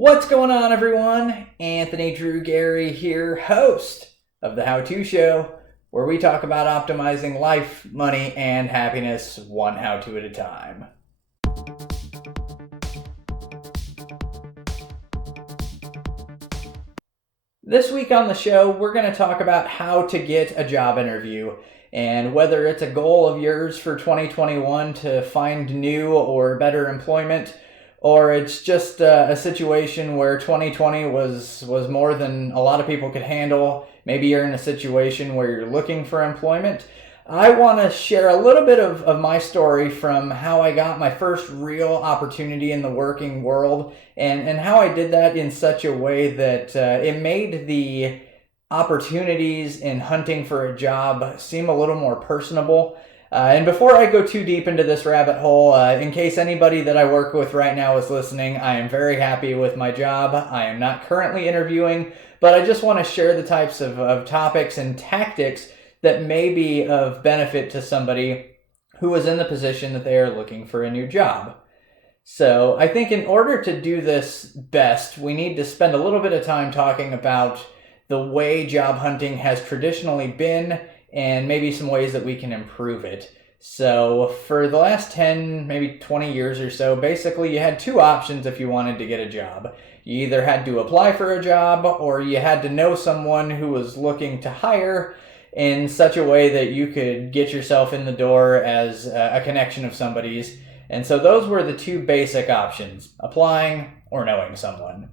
What's going on, everyone? Anthony Drew Gary here, host of The How To Show, where we talk about optimizing life, money, and happiness one how-to at a time. This week on the show, we're going to talk about how to get a job interview, and whether it's a goal of yours for 2021 to find new or better employment, or it's just a situation where 2020 was more than a lot of people could handle. Maybe you're in a situation where you're looking for employment. I want to share a little bit of my story from how I got my first real opportunity in the working world, and how I did that in such a way that it made the opportunities in hunting for a job seem a little more personable. And before I go too deep into this rabbit hole, in case anybody that I work with right now is listening, I am very happy with my job. I am not currently interviewing, but I just want to share the types of topics and tactics that may be of benefit to somebody who is in the position that they are looking for a new job. So I think in order to do this best, we need to spend a little bit of time talking about the way job hunting has traditionally been, and maybe some ways that we can improve it. So for the last 10, maybe 20 years or so, basically you had two options if you wanted to get a job. You either had to apply for a job, or you had to know someone who was looking to hire in such a way that you could get yourself in the door as a connection of somebody's. And so those were the two basic options, applying or knowing someone.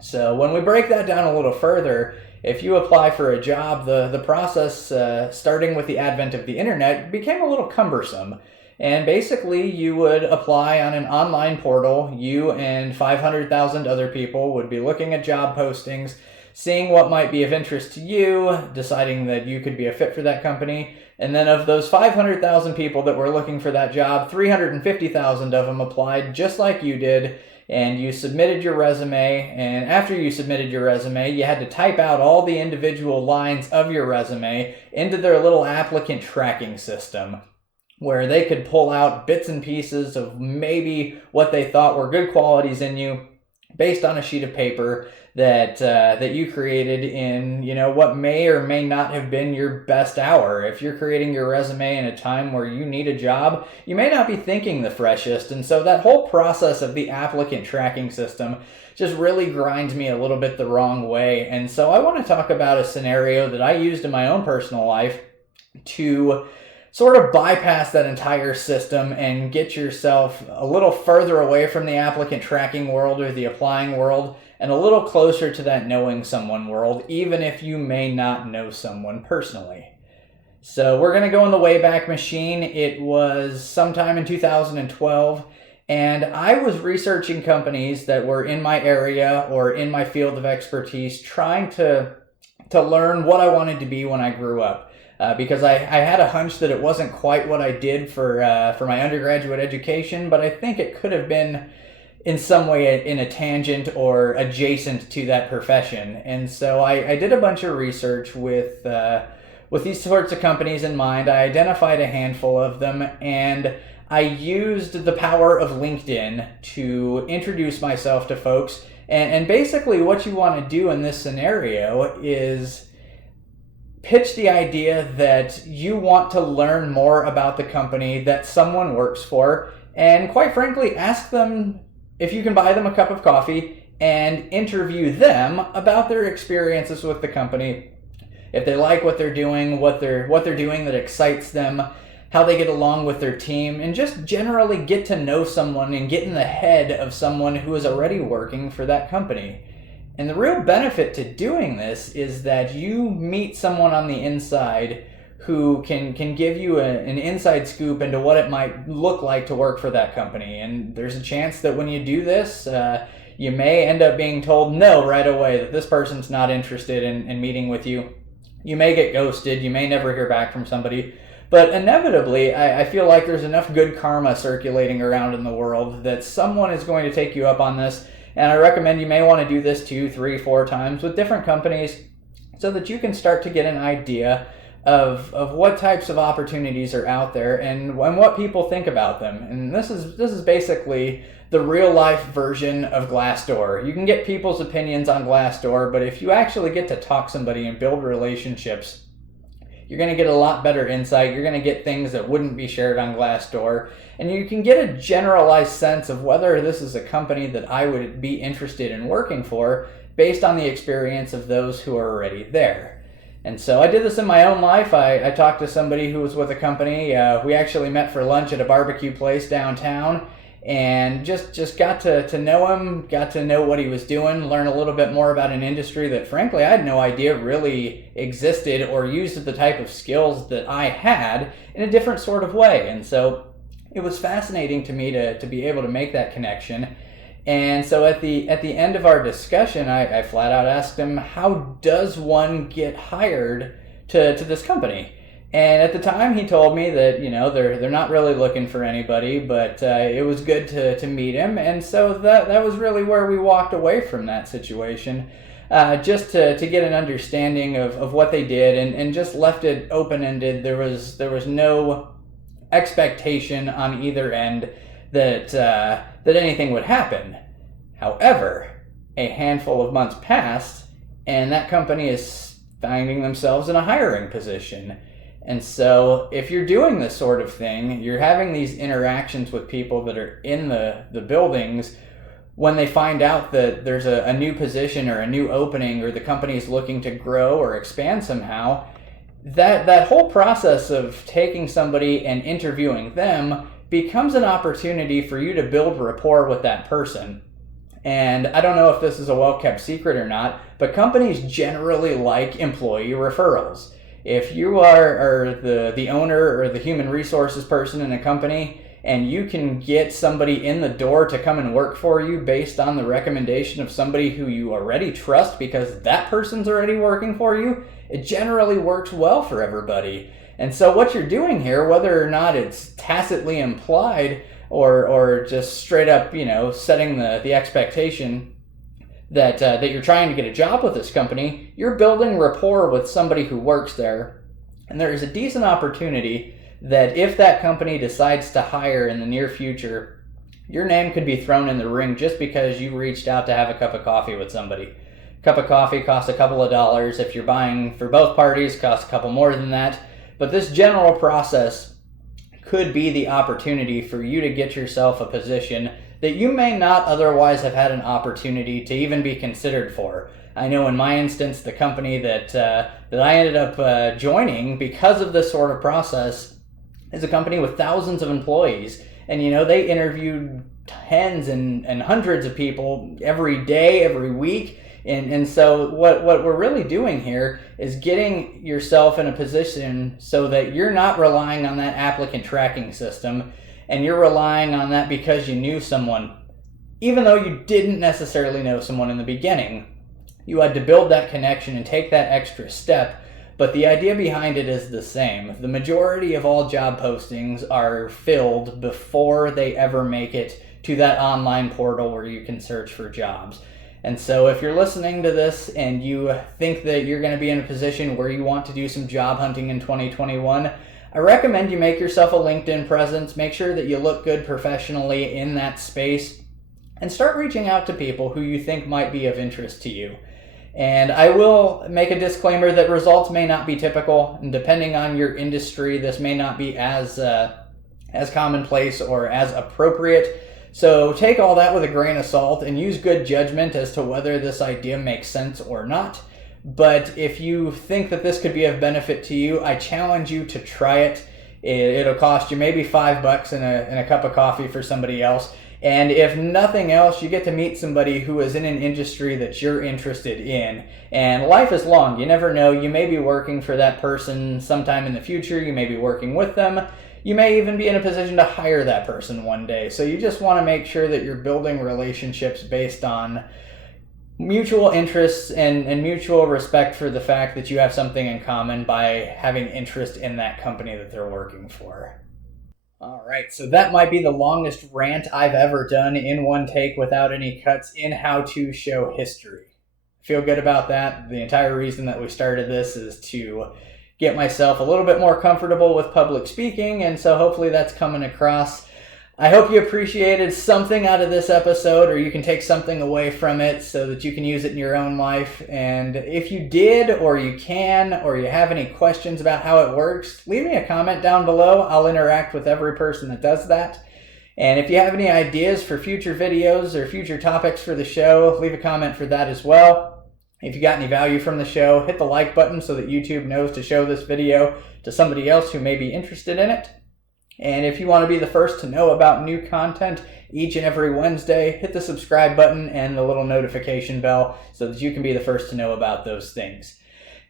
So when we break that down a little further, if you apply for a job, the process, starting with the advent of the internet, became a little cumbersome. And basically, you would apply on an online portal. You and 500,000 other people would be looking at job postings, seeing what might be of interest to you, deciding that you could be a fit for that company. And then of those 500,000 people that were looking for that job, 350,000 of them applied just like you did. And you submitted your resume, and after you submitted your resume, you had to type out all the individual lines of your resume into their little applicant tracking system, where they could pull out bits and pieces of maybe what they thought were good qualities in you based on a sheet of paper that you created in, what may or may not have been your best hour. If you're creating your resume in a time where you need a job, you may not be thinking the freshest. And so that whole process of the applicant tracking system just really grinds me a little bit the wrong way. And so I want to talk about a scenario that I used in my own personal life to sort of bypass that entire system and get yourself a little further away from the applicant tracking world or the applying world, and a little closer to that knowing someone world, even if you may not know someone personally. So we're going to go in the Wayback Machine. It was sometime in 2012, and I was researching companies that were in my area or in my field of expertise, trying to learn what I wanted to be when I grew up. Because I had a hunch that it wasn't quite what I did for my undergraduate education, but I think it could have been in some way in a tangent or adjacent to that profession. And so I did a bunch of research with these sorts of companies in mind. I identified a handful of them, and I used the power of LinkedIn to introduce myself to folks. And basically what you want to do in this scenario is pitch the idea that you want to learn more about the company that someone works for, and quite frankly, ask them if you can buy them a cup of coffee and interview them about their experiences with the company. If they like what they're doing, what they're doing that excites them, how they get along with their team, and just generally get to know someone and get in the head of someone who is already working for that company. And the real benefit to doing this is that you meet someone on the inside who can give you an inside scoop into what it might look like to work for that company. And there's a chance that when you do this, you may end up being told no right away, that this person's not interested in meeting with you. You may get ghosted. You may never hear back from somebody. But inevitably, I feel like there's enough good karma circulating around in the world that someone is going to take you up on this. And I recommend you may want to do this 2, 3, 4 times with different companies so that you can start to get an idea of what types of opportunities are out there and what people think about them. And this is basically the real life version of Glassdoor. You can get people's opinions on Glassdoor, but if you actually get to talk somebody and build relationships, you're going to get a lot better insight. You're going to get things that wouldn't be shared on Glassdoor. And you can get a generalized sense of whether this is a company that I would be interested in working for based on the experience of those who are already there. And so I did this in my own life. I talked to somebody who was with a company. We actually met for lunch at a barbecue place downtown, and just got to know him, got to know what he was doing, learn a little bit more about an industry that frankly I had no idea really existed or used the type of skills that I had in a different sort of way. And so it was fascinating to me to be able to make that connection. And so at the end of our discussion, I flat out asked him, how does one get hired to this company? And at the time, he told me that, they're not really looking for anybody, but it was good to meet him. And so that was really where we walked away from that situation, just to get an understanding of what they did, and just left it open-ended. There was no expectation on either end that anything would happen. However, a handful of months passed, and that company is finding themselves in a hiring position. And so if you're doing this sort of thing, you're having these interactions with people that are in the buildings. When they find out that there's a new position or a new opening, or the company is looking to grow or expand somehow, that whole process of taking somebody and interviewing them becomes an opportunity for you to build rapport with that person. And I don't know if this is a well-kept secret or not, but companies generally like employee referrals. If you are the owner or the human resources person in a company, and you can get somebody in the door to come and work for you based on the recommendation of somebody who you already trust because that person's already working for you, it generally works well for everybody. And so what you're doing here, whether or not it's tacitly implied or just straight up, setting the expectation that you're trying to get a job with this company, you're building rapport with somebody who works there. And there is a decent opportunity that if that company decides to hire in the near future, your name could be thrown in the ring just because you reached out to have a cup of coffee with somebody. A cup of coffee costs a couple of dollars. If you're buying for both parties, costs a couple more than that. But this general process could be the opportunity for you to get yourself a position that you may not otherwise have had an opportunity to even be considered for. I know in my instance, the company that I ended up joining because of this sort of process is a company with thousands of employees. And they interviewed tens and hundreds of people every day, every week. And so what we're really doing here is getting yourself in a position so that you're not relying on that applicant tracking system, and you're relying on that because you knew someone. Even though you didn't necessarily know someone in the beginning, you had to build that connection and take that extra step. But the idea behind it is the same. The majority of all job postings are filled before they ever make it to that online portal where you can search for jobs. And so if you're listening to this and you think that you're going to be in a position where you want to do some job hunting in 2021, I recommend you make yourself a LinkedIn presence, make sure that you look good professionally in that space, and start reaching out to people who you think might be of interest to you. And I will make a disclaimer that results may not be typical, and depending on your industry, this may not be as commonplace or as appropriate. So take all that with a grain of salt and use good judgment as to whether this idea makes sense or not. But if you think that this could be of benefit to you, I challenge you to try it. It'll cost you maybe $5 in a cup of coffee for somebody else. And if nothing else, you get to meet somebody who is in an industry that you're interested in. And life is long. You never know. You may be working for that person sometime in the future. You may be working with them. You may even be in a position to hire that person one day. So you just want to make sure that you're building relationships based on mutual interests and mutual respect for the fact that you have something in common by having interest in that company that they're working for. All right, so that might be the longest rant I've ever done in one take without any cuts in How To Show history. I feel good about that. The entire reason that we started this is to get myself a little bit more comfortable with public speaking, and so hopefully that's coming across. I hope you appreciated something out of this episode, or you can take something away from it so that you can use it in your own life. And if you did, or you can, or you have any questions about how it works, leave me a comment down below. I'll interact with every person that does that. And if you have any ideas for future videos or future topics for the show, leave a comment for that as well. If you got any value from the show, hit the like button so that YouTube knows to show this video to somebody else who may be interested in it. And if you want to be the first to know about new content each and every Wednesday, hit the subscribe button and the little notification bell so that you can be the first to know about those things.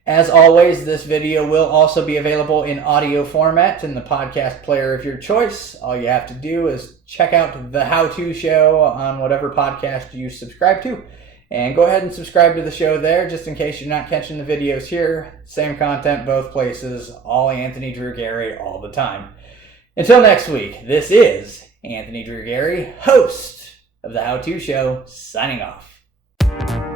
As always, this video will also be available in audio format in the podcast player of your choice. All you have to do is check out The How To Show on whatever podcast you subscribe to. And go ahead and subscribe to the show there, just in case you're not catching the videos here. Same content, both places, all Anthony Drew Gary, all the time. Until next week, this is Anthony Drew Gary, host of The How To Show, signing off.